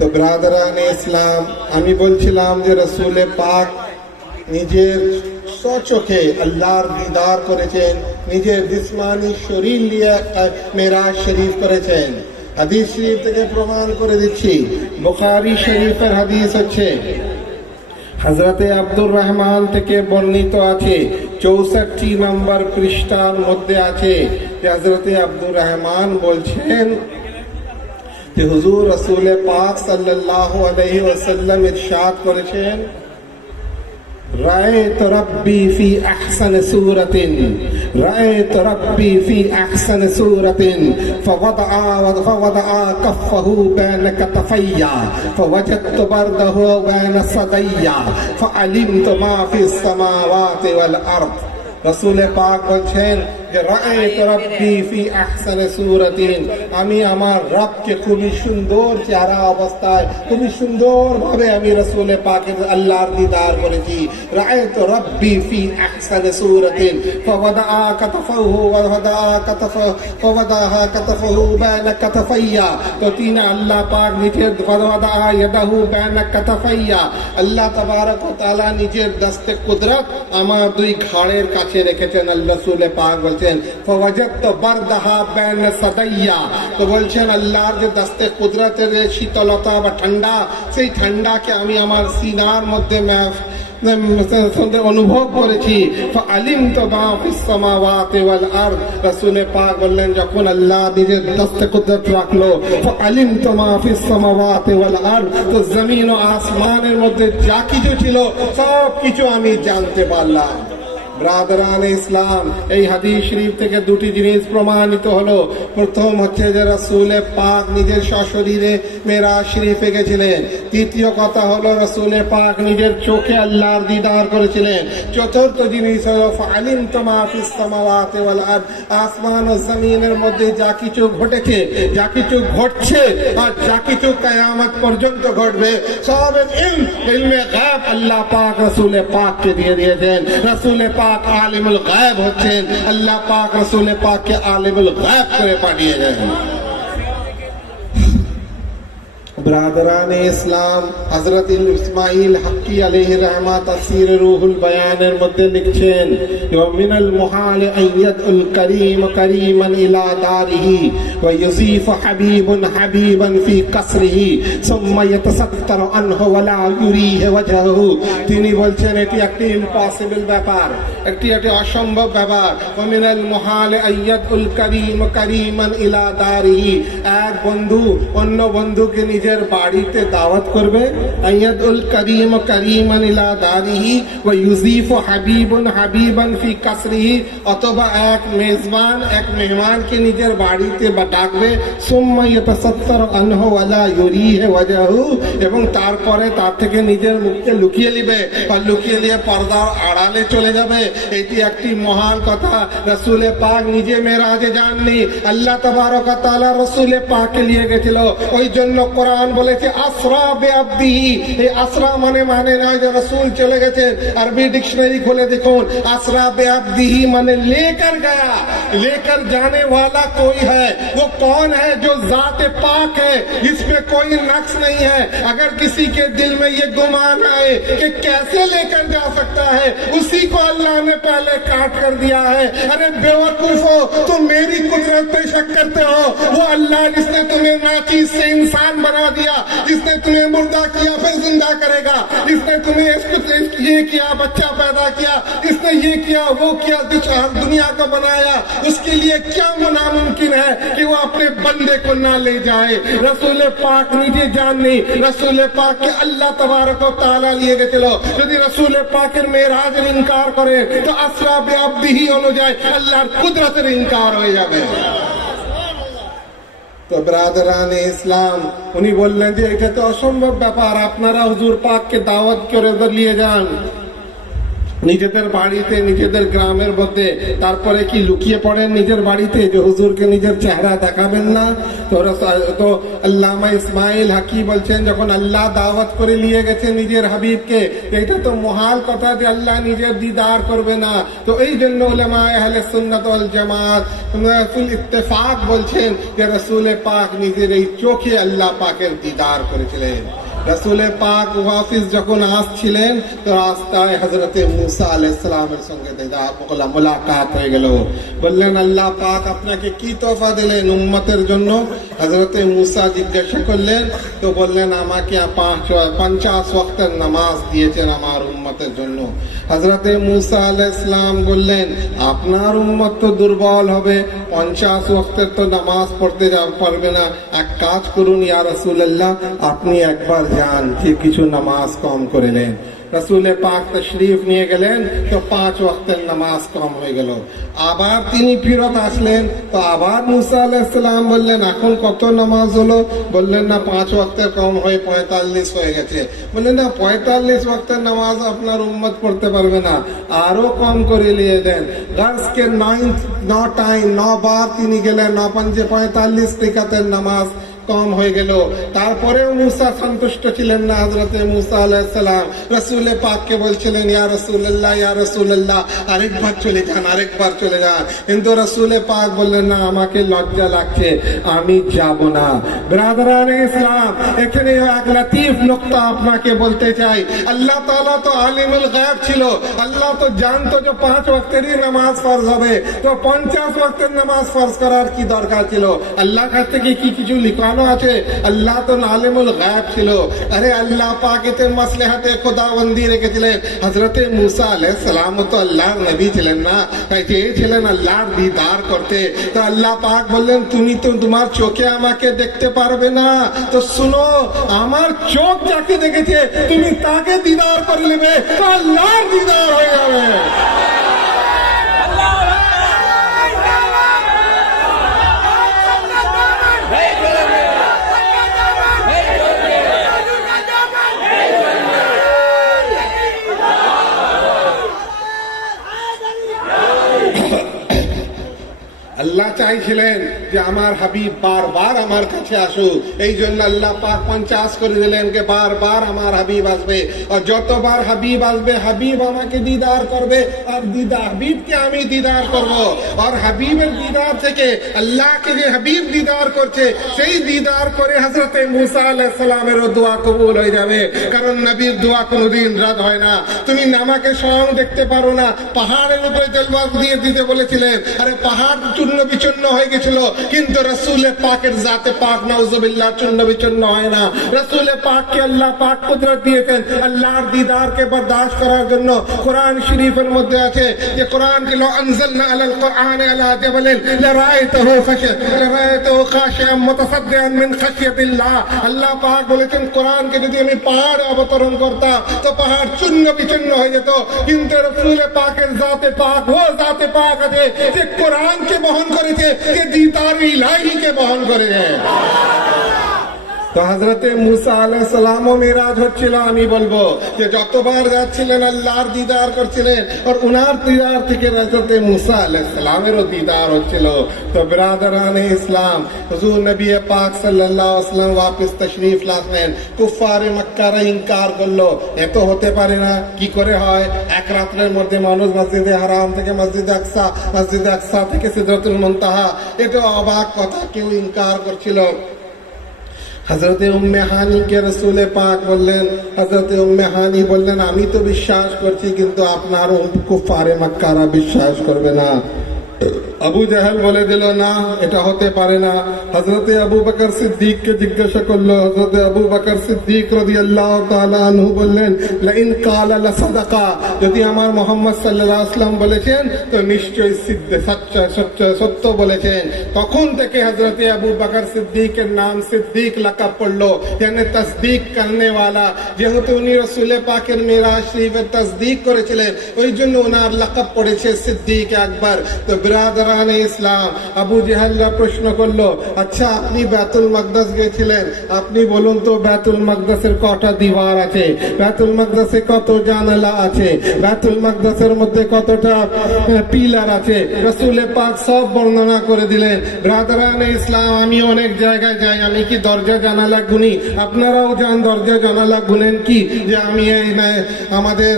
তো ব্রাদারান ইসলাম, আমি বলছিলাম যে রসুলে পাক নিজের স্বচোখে আল্লাহর দিদার করেছেন, নিজের জিসমানি শরীর নিয়ে মেরাজ শরীফ করেছেন। হাদিস শরীফ থেকে প্রমাণ করে দিচ্ছি, বুখারি শরীফের হাদিস হচ্ছে, হজরতে আব্দুর রহমান থেকে বর্ণিত আছে, চৌষট্টি নম্বর পৃষ্ঠার মধ্যে আছে হজরতে আব্দুর রহমান বলছেন کہ حضور رسول پاک صلی اللہ علیہ وسلم ارشاد فرشن رأيت ربي في أحسن سورة رأيت ربي في أحسن سورة فوضع فوضع كفه بين كتفيا فوجدت برده بين صديا فعلمت ما في السماوات والأرض۔ رسول پاک بلچين আমি আমার রবকে খুবই সুন্দর চেহারা অবস্থায় খুবই সুন্দর ভাবে আমি রসুল পাকের আল্লাহর দিদার করেছি। রাআইত রাব্বি ফি আহসানি সূরাতিন। তো তিনি আল্লাহ পাক নিজের ফাওয়াদা ইয়াদাহু বাইনা কাতফাইয়া। আল্লাহ তাবারক ওয়া তাআলা নিজের দস্তে কুদরত আমার দুই ঘাড়ের কাছে রেখেছেন আল্লাহ রসুল পাক সাদাইয়া। তো বলছেন, আল্লাহর যে দস্তে কুদরতের শীতলতা বা ঠান্ডা, সেই ঠান্ডাকে আমি আমার সিনার মধ্যে অনুভব করেছি। রসুলে পাক বললেন, যখন আল্লাহ নিজের দস্তে কুদরত রাখল আলিম তো সামাওয়াতে তো জমিন ও আসমানের মধ্যে যা কিছু ছিল সব কিছু আমি জানতে পারলাম। ব্রাদারান ইসলাম, এই হাদিস শরীফ থেকে দুটি জিনিস প্রমাণিত হলো। প্রথম হচ্ছে যে রসুলে পাক নিজের সশরীরে মেরা শরীফে গেছিলেন। তৃতীয় কথা হলো রসুলে পাক নিজের চোখে আল্লাহর দিদার করেছিলেন। চতুর্থ জিনিস হলো ফালিম তোমাফিস সামাওয়াতে ওয়াল আরদ, আসমান ও জমিনের মধ্যে যা কিছু ঘটেছে, যা কিছু ঘটছে আর যা কিছু কিয়ামত পর্যন্ত ঘটবে, সব ইলমে গায়ব আল্লাহ পাক রসুলে পাককে দিয়ে দিয়েছেন। রসুলে পাক আলিমুল গায়ব হচ্ছেন আল্লাহ পাক রসুলে পাককে আলিমুল গায়ব করে পাঠিয়েছেন ব্রাদারান ইসলাম হজরত ইসমাইল হাক্কি আলহ রহমা তসির রুহুল বয়ানের মধ্যে লিখছেন মিনাল মুহাল আইয়াদুল করিম করিমান ইলা দারিহি ويضيف حبيب حبيبا في قصره ثم يتستر عنه ولا يريه وجهه তিনি বলছেন এটি একটি ইম্পসিবল ব্যাপার একটি একটি অসম্ভব ব্যাপার ওমিনাল মুহাল আইয়াদুল করিম করিমান ইলা দারিহি এক বন্ধু অন্য বন্ধুকে নিজের বাড়িতে দাওয়াত করবে। আইয়াদুল করিম করিমান ইলা দারিহি ওয়া ইউজিফু হাবিবুন হাবিবান ফি কাসরিহি। অথবা এক মেজবান, এক মেহমানকে নিজের বাড়িতে ডাকবে। সুম্মা ইয়াতাসাত্তারু আনহু ওয়ালা ইউরিহি ওয়াজহু। এবং তারপরে তার থেকে নিজের মুখকে লুকিয়ে নিবে বা লুকিয়ে নিয়ে পর্দার আড়ালে চলে যাবে। এটি একটি মহান কথা। রসুলে পাক নিজে মেরাজে যাননি। আল্লাহ তাবারক তাআলা রসুলে পাককে নিয়ে গেছিল। ওই জন্য কোরআন قرآن بولے چھے اسرا بے عبدی আব্দিহি اسرا আসরা مانے نا جا رسول چلے گا چھے عربی ڈکشنری کھولے دیکھون اسرا بے عبدی ہی مانے لے کر گیا لے کر جانے والا کوئی ہے وہ کون ہے جو ذات پاک ہے، اس پہ کوئی نقص نہیں ہے। اگر کسی کے دل میں یہ گمان آئے کہ کیسے لے کر جا سکتا ہے، اسی کو اللہ نے پہلے کاٹ کر دیا ہے۔ ارے بے وقوف ہو، تم میری قدرت پہ شک کرتے ہو۔ وہ اللہ جس نے تمہیں ناچیز سے انسان بنا دیا دیا جس نے تمہیں مردہ کیا پھر زندہ کرے گا۔ جس نے تمہیں اس کو یہ کیا، بچہ پیدا کیا، جس نے یہ کیا، وہ کیا دنیا کا بنایا۔ اس کے لیے کیا منا ممکن ہے کہ وہ اپنے بندے کو نہ لے جائے۔ رسول پاک نیچے جان نہیں۔ رسول پاک کے اللہ تبارک و تعالیٰ لیے گے چلو۔ یعنی رسول پاک معراج انکار کرے تو اسرا بے عبدی ہی ہونو جائے۔ اللہ قدرت انکار ہوئے جائے۔ তো ব্রাদারান ইসলাম, উনি বললেন যে, এটা তো অসম্ভব ব্যাপার। আপনারা হুজুর পাককে দাওয়াত করে নিয়ে যান। নিজেদের বাড়িতে, নিজেদের গ্রামের মধ্যে, তারপরে কি লুকিয়ে পড়েন নিজের বাড়িতে যে হুজুরকে নিজের চেহারা দেখাবেন না? তো তো আল্লামা ইসমাইল হাকি বলছেন, যখন আল্লাহ দাওয়াত করে নিয়ে গেছে নিজের হাবিবকে এটা তো মহাল কথা যে আল্লাহ নিজের দিদার করবে না। তো এই জন্য জামাত ইত্তেফাক বলছেন যে রসুল পাক নিজের এই চোখে আল্লাহ পাকের দিদার করেছিলেন। রসুলে পাক ওয়াফিস যখন আসছিলেন, তো রাস্তায় হজরতে মুসা আলাইসালামের সঙ্গে মোলাকাত হয়ে গেল। বললেন, আল্লাহ পাক আপনাকে কি তোফা দিলেন উম্মতের জন্য? হজরতে মুসা জিজ্ঞাসা করলেন, তো বললেন, আমাকে পাঁচ পঞ্চাশ ওয়াক্তের নামাজ দিয়েছেন আমার উম্মতের জন্য। হজরতে মুসা আলাইসালাম বললেন, আপনার উম্মত তো দুর্বল হবে, পঞ্চাশ ওয়াক্তের তো নামাজ পড়তে পারবে না। এক কাজ করুন, ইয়া রাসূলুল্লাহ, আপনি একবার যান যে কিছু নামাজ কম করে নেন রসুলে পাক তশরিফ নিয়ে গেলেন তো পাঁচ ওয়াক্তের নামাজ কম হয়ে গেল আবার তিনি ফিরত আসলেন তো আবার মুসা আলাইসালাম বললেন এখন কত নামাজ হলো বললেন না পাঁচ ওয়াক্তের কম হয়ে পঁয়তাল্লিশ হয়ে গেছে বললেন না পঁয়তাল্লিশ ওয়াক্তের নামাজ আপনার উম্মত পড়তে পারবে না। আরও কম করে নিয়ে দেন গার্সকে নাইন্থ নটায় বার তিনি গেলেন ন পাঞ্চে পঁয়তাল্লিশ টিকাতের নামাজ কম হয়ে গেল। তারপরেও মুসা সন্তুষ্ট ছিলেন না হজরতে মুসা আলাইসালাম রসুলে পাককে বলছিলেন, ইয়া রসুল্লাহ ইয়া রসুল্লাহ আরেকবার চলে যান, আরেকবার চলে যান। কিন্তু রসুলে পাক বললেন, না, আমাকে লজ্জা লাগছে, আমি যাব না। এখানে এক নোক্তা আপনাকে বলতে চাই। আল্লাহ তাআলা তো আলিমুল গায়ব ছিল। আল্লাহ তো জানতো যে পাঁচ ওয়াক্তেরই নামাজ ফরজ হবে। তো পঞ্চাশ ওয়াক্তের নামাজ ফরজ করার কি দরকার ছিল? আল্লাহ কাছ থেকে কি কিছু লিখানো আছে আল্লাহ তো আলিমুল গায়ব ছিল। আরে আল্লাহ পাক এতে মাসলেহাতে খোদাবন্দি রেখেছিলেন। হজরতে মুসা আলাইহিস সালাম তো আল্লাহর নবী ছিলেন না। তাই চেয়েছিলেন আল্লাহর দিদার করতে। তো আল্লাহ পাক বললেন, তুমি তো তোমার চোখে আমাকে দেখতে পারবে না। তো শুনো, আমার চোখ যাকে দেখেছে, তুমি তাকে দিদার করে নেবে। তো আল্লাহর দিদার হয়ে যাবে। চাইছিলেন যে আমার হাবিব বারবার আমার কাছে আসুক, এই জন্য আল্লাহ পাক পঞ্চাশ করে দিলেন যে বারবার আমার হাবিব আসবে। আর যতবার হাবিব আসবে, হাবিব আমাকে দিদার করবে, আর দিদা হাবিবকে আমি দিদার করব। আর হাবিবের দিদার থেকে আল্লাহকে যে হাবিব দিদার করছে, সেই দিদার করে হজরতে মুসা আলাইহিস সালামেরও দোয়া কবুল হয়ে যাবে। কারণ নবীর দোয়া কোনোদিন রাত হয় না। তুমি নামাকে স্বয়ং দেখতে পারো না। পাহাড়ের উপরে জলবাস দিয়ে দিতে বলেছিলেন। আরে পাহাড় চূর্ণ বিচূর্ণ হয়ে গেছিল। কিন্তু রসুলের পাকের জাতে পাক নওজবিল্লাহ চূর্ণ বিচূর্ণ হয় না। রসুলের পাককে আল্লাহ পাক কুদরত দিয়েছেন। আল্লাহর দিদারকে বরদাস্ত করার জন্য কোরআন শরীফের মধ্যে আছে যে, কোরআন কে আনজালনা আলাল কোরআন আলা জাবালিন লারাইতাহু খাশা লারাইতাহু খাশিয়াম মুতাসাদ্দিআন মিন খাশিয়াতিল্লাহ। আল্লাহ পাক বলেছেন, কোরআনকে যদি আমি পাহাড়ে অবতরণ করতাম, তো পাহাড় চূর্ণ বিচূর্ণ হয়ে যেত। কিন্তু রসুলের পাকের জাতে পাক, ও জাতে পাক আছে, যে কোরআনকে বহন করেছে, যে দিদার ইলাহিকে বহন করেছে তো হজরতে মুসা আলাহ সালামও মিরাজ হচ্ছিল, আমি বলব যে যতবার যাচ্ছিলেন, আল্লাহর দিদার করছিলেন, আর উনার দিদার থেকে হজরতে মুসা আলাহ সালামেরও দিদার হচ্ছিল। তো বিরাদরান ইসলাম, হুজুর নবী পাক সাল্লাল্লাহু আলাইহি ওয়াসাল্লাম ওয়াপিস তশরিফ লাসলেন কুফারে মক্কারা ইনকার করল। এত হতে পারে না, কি করে হয়? এক রাত্রের মধ্যে মানুষ মসজিদে হারাম থেকে মসজিদে আকসা মসজিদে আকসা থেকে সিদরাতুল মুনতাহা এটা অবাক কথা, কেউ ইনকার করছিল। হজরতে উম্মে হানিকে রসুলে পাক বললেন হজরতে উম্মে হানি বললেন, আমি তো বিশ্বাস করছি, কিন্তু আপনার কুফারে মক্কারা বিশ্বাস করবে না। আবু জাহেল বলে দিল, না, এটা হতে পারে না। হজরতে আবু বকর সিদ্দিককে জিজ্ঞাসা করল হজরতে আবু বকর সিদ্দিক রদি আল্লাহ আনহু বললেন, লাইন কাল আল্লাহ সাদাকা। যদি আমার মোহাম্মদ সাল্লাহ আসলাম বলেছেন, তো নিশ্চয়ই সিদ্ধ সচ্চ সচ্চ, সত্য বলেছেন। তখন থেকে হজরতে আবু বকর সিদ্দিকের নাম সিদ্দিক লাকাব পড়ল yani তসদিক করনে वाला যেহেতু উনি রসুলে পাকের মেরাজ শরীফের তসদিক করেছিলেন, ওই জন্য ওনার লাকাব পড়েছে সিদ্দিক আকবর তো বিরাদর ইসলাম। আবু জেহাল্লা প্রশ্ন করল আচ্ছা আপনি বেতুল মকদাস গেছিলেন। আপনি বলুন তো, বেতুল মকদাসের কটা দিবার আছে? বেতুল মকদাসে কত জানালা আছে? বেতুল মকদাসের মধ্যে কতটা পিলার আছে? রসুলে পাক সব বর্ণনা করে দিলেন ব্রাদারান ইসলাম, আমি অনেক জায়গায় যাই, আমি কি দরজা জানালা গুনি? আপনারাও যান, দরজা জানালা গুনেন কি? যে আমি এই আমাদের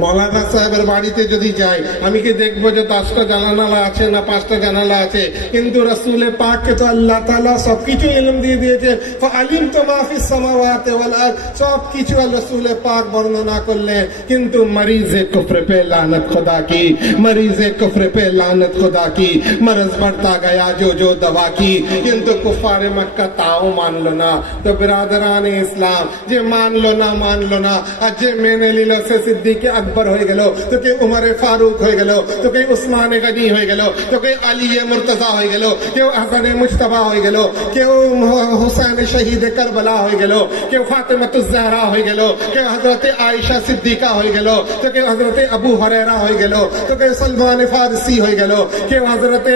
মৌলানা সাহেবের বাড়িতে যদি যাই، আমি কি দেখবো যে দশটা জানালা আছে না পাঁচটা জানালা আছে? কিন্তু রাসুলের পাককে তো আল্লাহ তালা সব কিছু ইলম দিয়ে দিয়েছে। আলিম তো মাহফিস সামাওয়াতে সব কিছু রসুলের পাক বর্ণনা করলে কিন্তু مریض کفر پہ لانت خدا کی مریض کفر پہ لانت خدا کی مرض بڑھتا گیا جو جو دوا کی کیوں کفار مکہ تاؤ مان لو نا تو برادران اسلام، جے مان لو نا مان لو نا۔ اجے میں نے لیلو سے صدیق আকবর হয়ে গেল তো কে উমরে ফারুক হয়ে গেল তো কে উসমানে গনি হয়ে গেল তো কে আলী মুর্তজা হয়ে গেল কেউ হাসানে মুজতবা হয়ে গেল কেউ হুসাইন শহীদ কারবালা হয়ে গেল কেউ ফাতেমাতুজ জাহরা হয়ে গেল কেউ হযরতে আয়েশা সিদ্দিকা হয়ে গেল তো কেউ হযরতে আবু হরেরা হয়ে গেল তো কেউ সলমান ফারসি হয়ে গেল কেউ হযরতে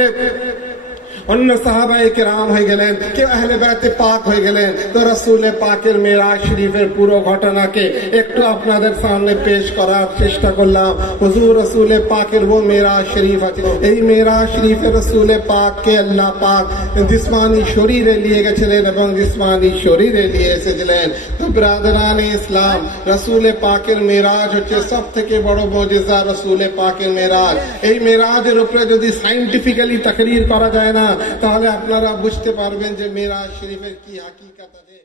অন্য সাহাবাই কেরাম হয়ে গেলেন, কেউ আহলে বায়তে পাক হয়ে গেলেন। তো রসুল পাকের মেরাজ শরীফের পুরো ঘটনাকে একটু আপনাদের সামনে পেশ করার চেষ্টা করলাম। হুজুর রসুল পাকের ও মেরাজ শরীফ আছে। এই মেরাজ শরীফে রসুল পাককে আল্লাহ পাক জিসমানি শরীরে নিয়ে গেছিলেন এবং জিসমানি শরীরে নিয়ে এসেছিলেন। তো ব্রাদরান ইসলাম রসুল পাকের মেরাজ হচ্ছে সব থেকে বড় মজেজা রসুল পাকের মেরাজ। এই মেরাজের উপরে যদি সাইন্টিফিক্যালি তাকরির করা যায় না তাহলে আপনারা বুঝতে পারবেন যে মেরাজ শরীফের কি হাকিকত আছে।